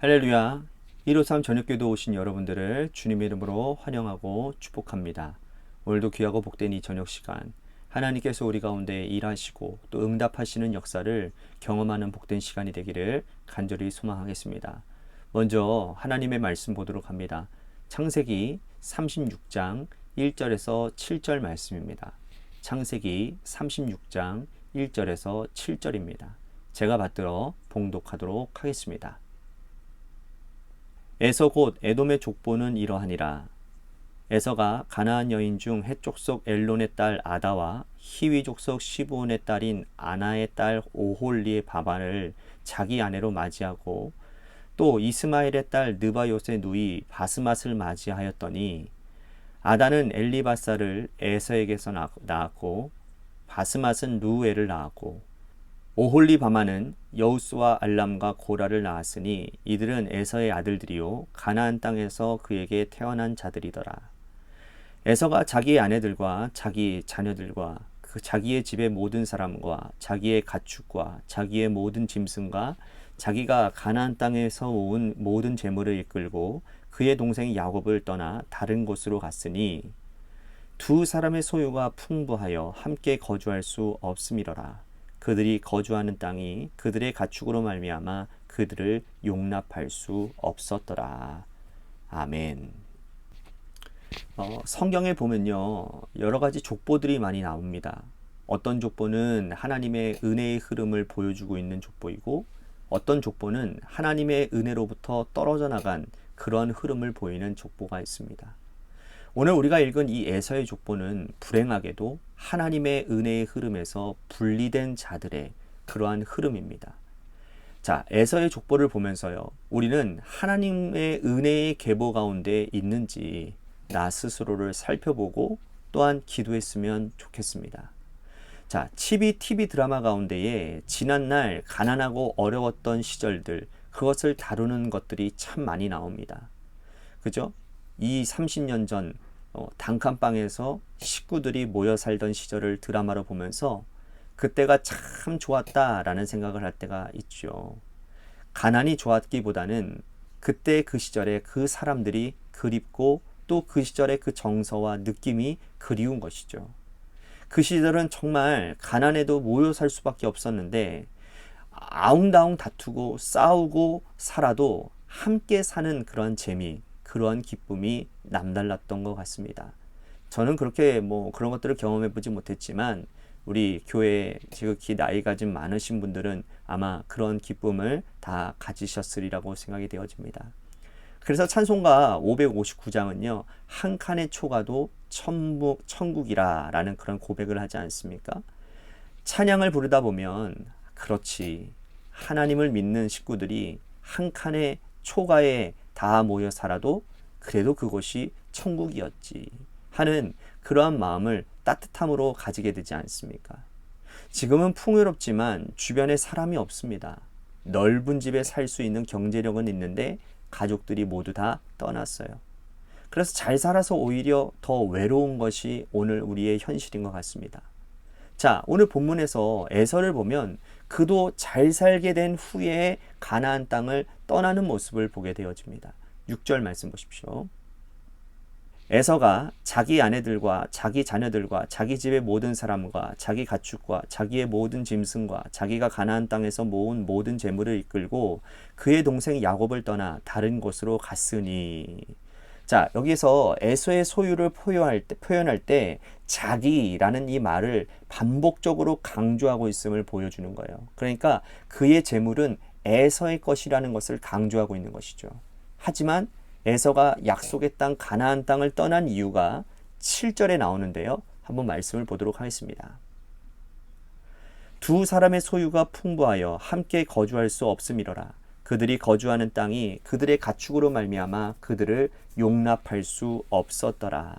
할렐루야. 153 저녁교도 오신 여러분들을 주님의 이름으로 환영하고 축복합니다. 오늘도 귀하고 복된 이 저녁 시간, 하나님께서 우리 가운데 일하시고 또 응답하시는 역사를 경험하는 복된 시간이 되기를 간절히 소망하겠습니다. 먼저 하나님의 말씀 보도록 합니다. 창세기 36장 1절에서 7절 말씀입니다. 창세기 36장 1절에서 7절입니다. 제가 받들어 봉독하도록 하겠습니다. 에서 곧 에돔의 족보는 이러하니라. 에서가 가나안 여인 중 헷 족속 엘론의 딸 아다와 히위 족속 시브온의 딸인 아나의 딸 오홀리의 바반을 자기 아내로 맞이하고 또 이스마엘의 딸 느바요스의 누이 바스맛을 맞이하였더니 아다는 엘리바사를 에서에게서 낳았고 바스맛은 루엘을 낳았고 오홀리바마는 여우스와 알람과 고라를 낳았으니 이들은 에서의 아들들이요 가나안 땅에서 그에게 태어난 자들이더라. 에서가 자기의 아내들과 자기 자녀들과 자기의 집의 모든 사람과 자기의 가축과 자기의 모든 짐승과 자기가 가나안 땅에서 모은 모든 재물을 이끌고 그의 동생 야곱을 떠나 다른 곳으로 갔으니 두 사람의 소유가 풍부하여 함께 거주할 수 없음이러라. 그들이 거주하는 땅이 그들의 가축으로 말미암아 그들을 용납할 수 없었더라. 아멘. 성경에 보면요, 여러 가지 족보들이 많이 나옵니다. 어떤 족보는 하나님의 은혜의 흐름을 보여주고 있는 족보이고 어떤 족보는 하나님의 은혜로부터 떨어져 나간 그런 흐름을 보이는 족보가 있습니다. 오늘 우리가 읽은 이 에서의 족보는 불행하게도 하나님의 은혜의 흐름에서 분리된 자들의 그러한 흐름입니다. 자, 에서의 족보를 보면서요, 우리는 하나님의 은혜의 계보 가운데 있는지 나 스스로를 살펴보고 또한 기도했으면 좋겠습니다. 자, 치비 TV 드라마 가운데에 지난날 가난하고 어려웠던 시절들, 그것을 다루는 것들이 참 많이 나옵니다. 그죠? 이 30년 전 단칸방에서 식구들이 모여 살던 시절을 드라마로 보면서 그때가 참 좋았다라는 생각을 할 때가 있죠. 가난이 좋았기보다는 그때 그 시절에 그 사람들이 그립고 또 그 시절의 그 정서와 느낌이 그리운 것이죠. 그 시절은 정말 가난해도 모여 살 수밖에 없었는데 아웅다웅 다투고 싸우고 살아도 함께 사는 그런 재미, 그런 기쁨이 남달랐던 것 같습니다. 저는 그렇게 그런 것들을 경험해 보지 못했지만 우리 교회에 지극히 나이가 좀 많으신 분들은 아마 그런 기쁨을 다 가지셨으리라고 생각이 되어집니다. 그래서 찬송가 559장은요, 한 칸의 초가도 천국이라 라는 그런 고백을 하지 않습니까? 찬양을 부르다 보면 그렇지, 하나님을 믿는 식구들이 한 칸의 초가에 다 모여 살아도 그래도 그곳이 천국이었지 하는 그러한 마음을 따뜻함으로 가지게 되지 않습니까? 지금은 풍요롭지만 주변에 사람이 없습니다. 넓은 집에 살 수 있는 경제력은 있는데 가족들이 모두 다 떠났어요. 그래서 잘 살아서 오히려 더 외로운 것이 오늘 우리의 현실인 것 같습니다. 자, 오늘 본문에서 에서를 보면 그도 잘 살게 된 후에 가나안 땅을 떠나는 모습을 보게 되어집니다. 6절 말씀 보십시오. 에서가 자기 아내들과 자기 자녀들과 자기 집의 모든 사람과 자기 가축과 자기의 모든 짐승과 자기가 가나안 땅에서 모은 모든 재물을 이끌고 그의 동생 야곱을 떠나 다른 곳으로 갔으니. 자, 여기서 에서의 소유를 표현할 때 자기라는 이 말을 반복적으로 강조하고 있음을 보여주는 거예요. 그러니까 그의 재물은 에서의 것이라는 것을 강조하고 있는 것이죠. 하지만 에서가 약속의 땅 가나안 땅을 떠난 이유가 7절에 나오는데요. 한번 말씀을 보도록 하겠습니다. 두 사람의 소유가 풍부하여 함께 거주할 수 없음이러라. 그들이 거주하는 땅이 그들의 가축으로 말미암아 그들을 용납할 수 없었더라.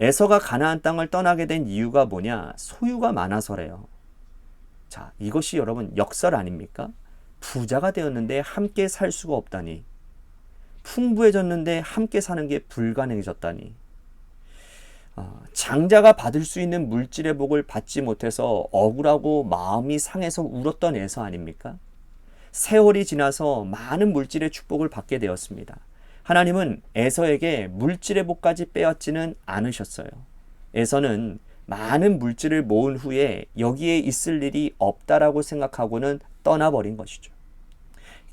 에서가 가나안 땅을 떠나게 된 이유가 뭐냐? 소유가 많아서래요. 자, 이것이 여러분 역설 아닙니까? 부자가 되었는데 함께 살 수가 없다니. 풍부해졌는데 함께 사는 게 불가능해졌다니. 장자가 받을 수 있는 물질의 복을 받지 못해서 억울하고 마음이 상해서 울었던 에서 아닙니까? 세월이 지나서 많은 물질의 축복을 받게 되었습니다. 하나님은 에서에게 물질의 복까지 빼앗지는 않으셨어요. 에서는 많은 물질을 모은 후에 여기에 있을 일이 없다라고 생각하고는 떠나버린 것이죠.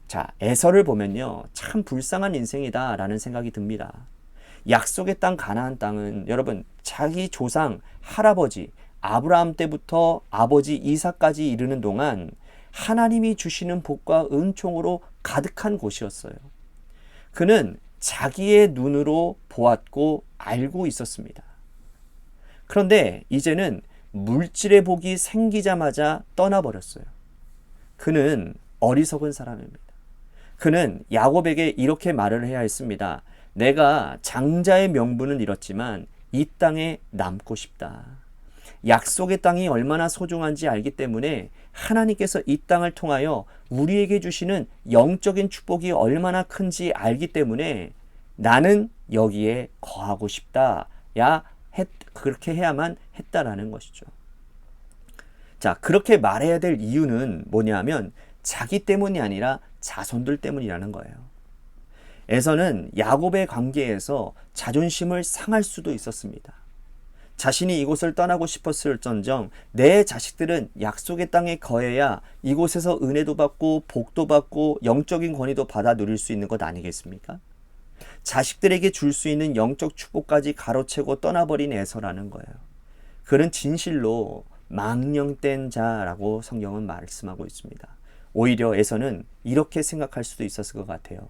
자, 에서를 보면요, 참 불쌍한 인생이다라는 생각이 듭니다. 약속의 땅 가나안 땅은 여러분 자기 조상 할아버지 아브라함 때부터 아버지 이삭까지 이르는 동안 하나님이 주시는 복과 은총으로 가득한 곳이었어요. 그는 자기의 눈으로 보았고 알고 있었습니다. 그런데 이제는 물질의 복이 생기자마자 떠나버렸어요. 그는 어리석은 사람입니다. 그는 야곱에게 이렇게 말을 해야 했습니다. 내가 장자의 명분은 잃었지만 이 땅에 남고 싶다. 약속의 땅이 얼마나 소중한지 알기 때문에 하나님께서 이 땅을 통하여 우리에게 주시는 영적인 축복이 얼마나 큰지 알기 때문에 나는 여기에 거하고 싶다. 그렇게 해야만 했다라는 것이죠. 자, 그렇게 말해야 될 이유는 뭐냐면 자기 때문이 아니라 자손들 때문이라는 거예요. 에서는 야곱의 관계에서 자존심을 상할 수도 있었습니다. 자신이 이곳을 떠나고 싶었을전정 내 자식들은 약속의 땅에 거해야 이곳에서 은혜도 받고 복도 받고 영적인 권위도 받아 누릴 수 있는 것 아니겠습니까? 자식들에게 줄 수 있는 영적 축복까지 가로채고 떠나버린 에서라는 거예요. 그는 진실로 망령된 자라고 성경은 말씀하고 있습니다. 오히려 에서는 이렇게 생각할 수도 있었을 것 같아요.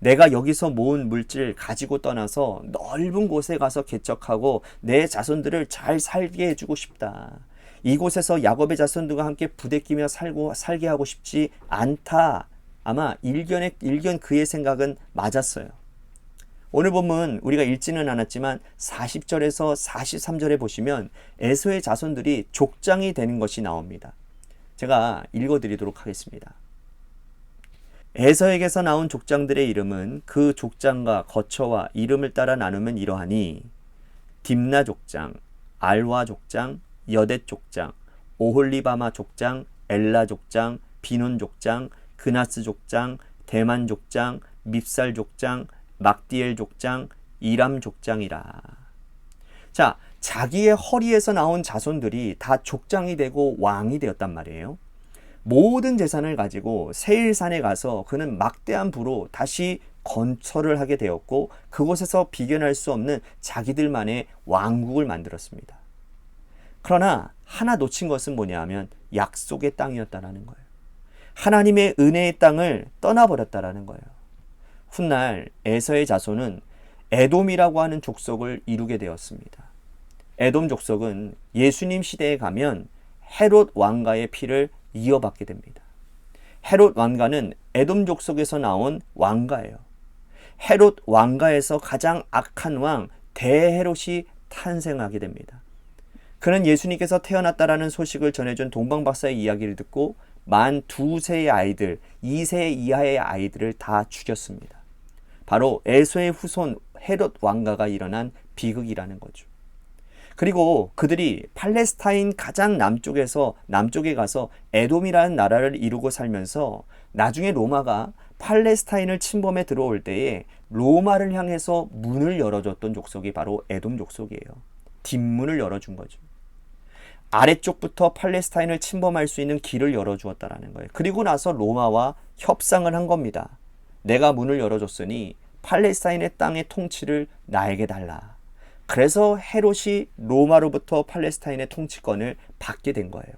내가 여기서 모은 물질 가지고 떠나서 넓은 곳에 가서 개척하고 내 자손들을 잘 살게 해주고 싶다. 이곳에서 야곱의 자손들과 함께 부대끼며 살게 하고 싶지 않다. 아마 일견 그의 생각은 맞았어요. 오늘 본문 우리가 읽지는 않았지만 40절에서 43절에 보시면 에서의 자손들이 족장이 되는 것이 나옵니다. 제가 읽어드리도록 하겠습니다. 에서에게서 나온 족장들의 이름은 그 족장과 거처와 이름을 따라 나누면 이러하니 딥나 족장, 알와 족장, 여댓 족장, 오홀리바마 족장, 엘라 족장, 비논 족장, 그나스 족장, 대만 족장, 밉살 족장, 막디엘 족장, 이람 족장이라. 자, 자기의 허리에서 나온 자손들이 다 족장이 되고 왕이 되었단 말이에요. 모든 재산을 가지고 세일산에 가서 그는 막대한 부로 다시 건설을 하게 되었고 그곳에서 비견할 수 없는 자기들만의 왕국을 만들었습니다. 그러나 하나 놓친 것은 뭐냐 하면 약속의 땅이었다라는 거예요. 하나님의 은혜의 땅을 떠나버렸다라는 거예요. 훗날 에서의 자손은 에돔이라고 하는 족속을 이루게 되었습니다. 에돔 족속은 예수님 시대에 가면 헤롯 왕가의 피를 이어받게 됩니다. 헤롯 왕가는 에돔 족속에서 나온 왕가예요. 헤롯 왕가에서 가장 악한 왕 대헤롯이 탄생하게 됩니다. 그는 예수님께서 태어났다라는 소식을 전해준 동방박사의 이야기를 듣고 만 2세의 아이들, 2세 이하의 아이들을 다 죽였습니다. 바로 에서의 후손 헤롯 왕가가 일어난 비극이라는 거죠. 그리고 그들이 팔레스타인 가장 남쪽에 가서 에돔이라는 나라를 이루고 살면서 나중에 로마가 팔레스타인을 침범해 들어올 때에 로마를 향해서 문을 열어줬던 족속이 바로 에돔 족속이에요. 뒷문을 열어준 거죠. 아래쪽부터 팔레스타인을 침범할 수 있는 길을 열어주었다라는 거예요. 그리고 나서 로마와 협상을 한 겁니다. 내가 문을 열어줬으니 팔레스타인의 땅의 통치를 나에게 달라. 그래서 헤롯이 로마로부터 팔레스타인의 통치권을 받게 된 거예요.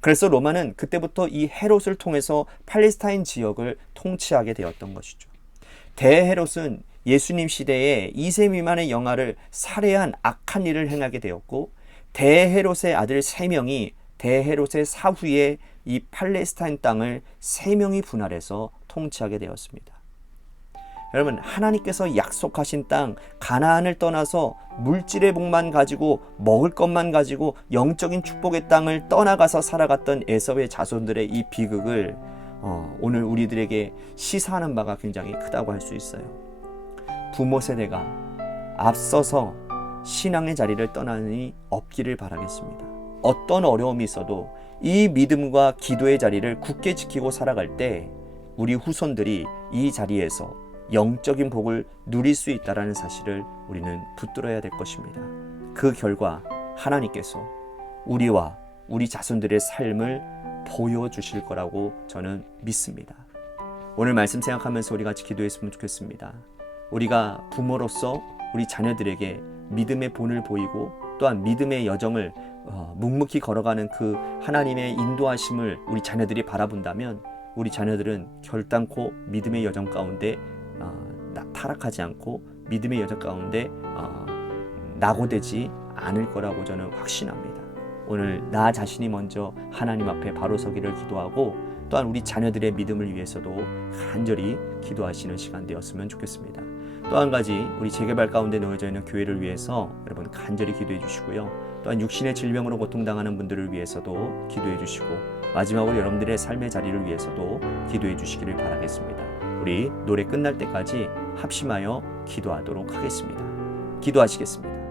그래서 로마는 그때부터 이 헤롯을 통해서 팔레스타인 지역을 통치하게 되었던 것이죠. 대헤롯은 예수님 시대에 2세 미만의 영아를 살해한 악한 일을 행하게 되었고 대헤롯의 아들 3명이 대헤롯의 사후에 이 팔레스타인 땅을 3명이 분할해서 통치하게 되었습니다. 여러분, 하나님께서 약속하신 땅 가나안을 떠나서 물질의 복만 가지고 먹을 것만 가지고 영적인 축복의 땅을 떠나가서 살아갔던 에서의 자손들의 이 비극을 오늘 우리들에게 시사하는 바가 굉장히 크다고 할 수 있어요. 부모 세대가 앞서서 신앙의 자리를 떠나니 없기를 바라겠습니다. 어떤 어려움이 있어도 이 믿음과 기도의 자리를 굳게 지키고 살아갈 때 우리 후손들이 이 자리에서 영적인 복을 누릴 수 있다는 사실을 우리는 붙들어야 될 것입니다. 그 결과 하나님께서 우리와 우리 자손들의 삶을 보여주실 거라고 저는 믿습니다. 오늘 말씀 생각하면서 우리 같이 기도했으면 좋겠습니다. 우리가 부모로서 우리 자녀들에게 믿음의 본을 보이고 또한 믿음의 여정을 묵묵히 걸어가는 그 하나님의 인도하심을 우리 자녀들이 바라본다면 우리 자녀들은 결단코 믿음의 여정 가운데 타락하지 않고 믿음의 여정 가운데 낙오되지 않을 거라고 저는 확신합니다. 오늘 나 자신이 먼저 하나님 앞에 바로 서기를 기도하고 또한 우리 자녀들의 믿음을 위해서도 간절히 기도하시는 시간 되었으면 좋겠습니다. 또 한 가지 우리 재개발 가운데 놓여져 있는 교회를 위해서 여러분 간절히 기도해 주시고요. 또한 육신의 질병으로 고통당하는 분들을 위해서도 기도해 주시고 마지막으로 여러분들의 삶의 자리를 위해서도 기도해 주시기를 바라겠습니다. 우리 노래 끝날 때까지 합심하여 기도하도록 하겠습니다. 기도하시겠습니다.